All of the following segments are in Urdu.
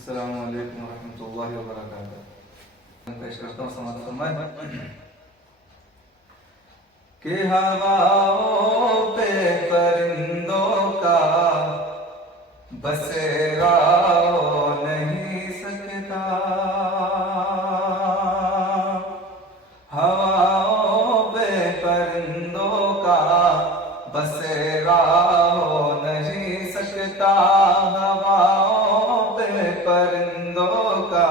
السلام علیکم ورحمۃ اللہ وبرکاتہ۔ پیش کرتا ہوں سماعت فرمائے کہ ہواؤں پہ پرندوں کا بسیرا ہو نہیں سکتا، ہواؤں پہ پرندوں کا بسیرا ہو نہیں سکتا، ہواؤں پہ پرندوں کا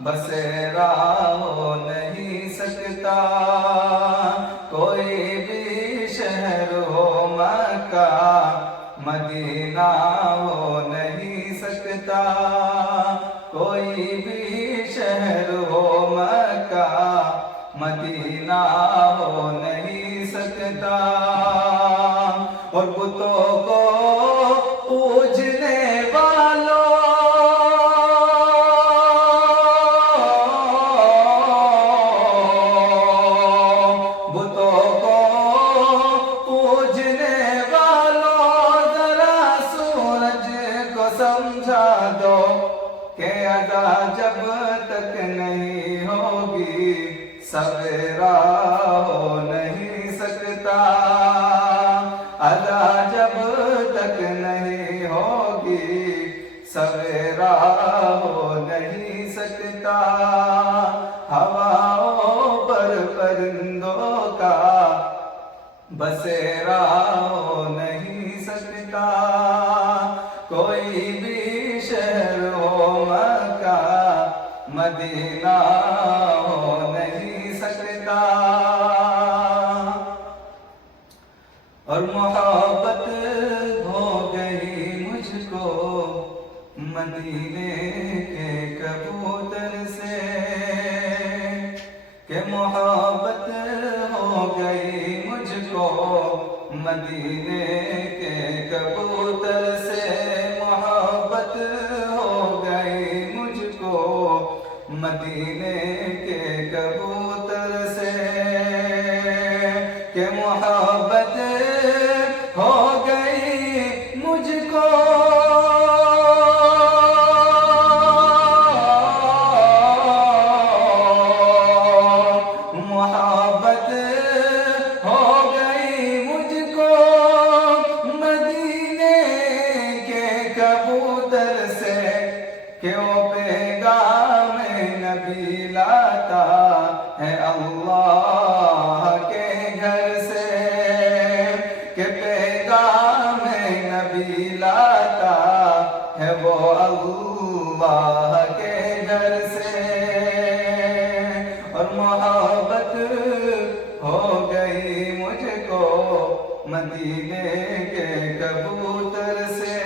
بسیرا ہو نہیں سکتا، کوئی بھی شہر ہو مکہ مدینہ ہو نہیں سکتا، کوئی بھی شہر ہو مکہ مدینہ ہو نہیں سکتا، اور بتوں کو پوجنے والوں سمجھا دو کہ ادا جب تک نہیں ہوگی سویرا ہو نہیں سکتا، ادا جب تک نہیں ہوگی سویرا ہو نہیں سکتا، ہواؤں پر پرندوں کا بسیرا ہو نہیں سکتا، کوئی بھی شہر ہو مکہ مدینہ ہو نہیں سکتا، اور محبت ہو گئی مجھ کو مدینے کے کبوتر سے، کہ محبت ہو گئی مجھ کو مدینے کے کبوتر سے، محبت ہو گئی مجھ کو مدینے کے کبوتر سے، کہ محبت ہو گئی مجھ کو محبت ہو گئی مجھ کو مدینے کے کبوتر سے، کہ وہ پیغام نبی لاتا ہے اللہ کے گھر سے، کہ پیغام نبی لاتا ہے وہ اللہ کے گھر سے، اور محبت ہو گئی مجھ کو مدینے کے کبوتر سے،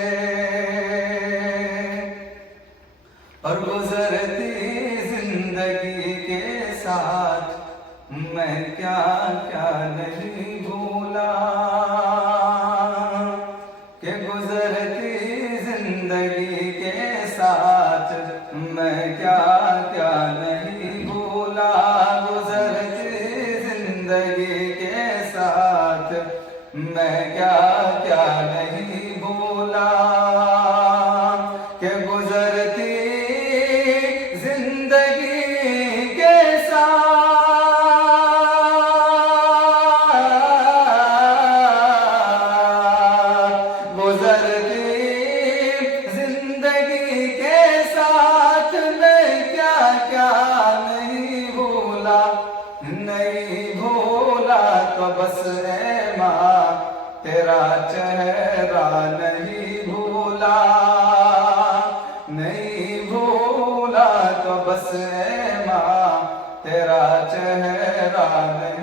اور گزرتی زندگی کے ساتھ میں کیا کیا نہیں بھولا، کہ گزرتی زندگی کے ساتھ میں کیا کیا نہیں بھولا، گزرتی زندگی کے ساتھ میں کیا کیا نہیں بھولا، کہ گزرتی زندگی کے ساتھ گزرتی زندگی کے ساتھ میں کیا کیا نہیں بھولا، نہیں بھولا تو بس اے ماں تیرا چہرہ نہیں بھولا، نہیں بھولا تو بس اے ماں تیرا چہرہ نہیں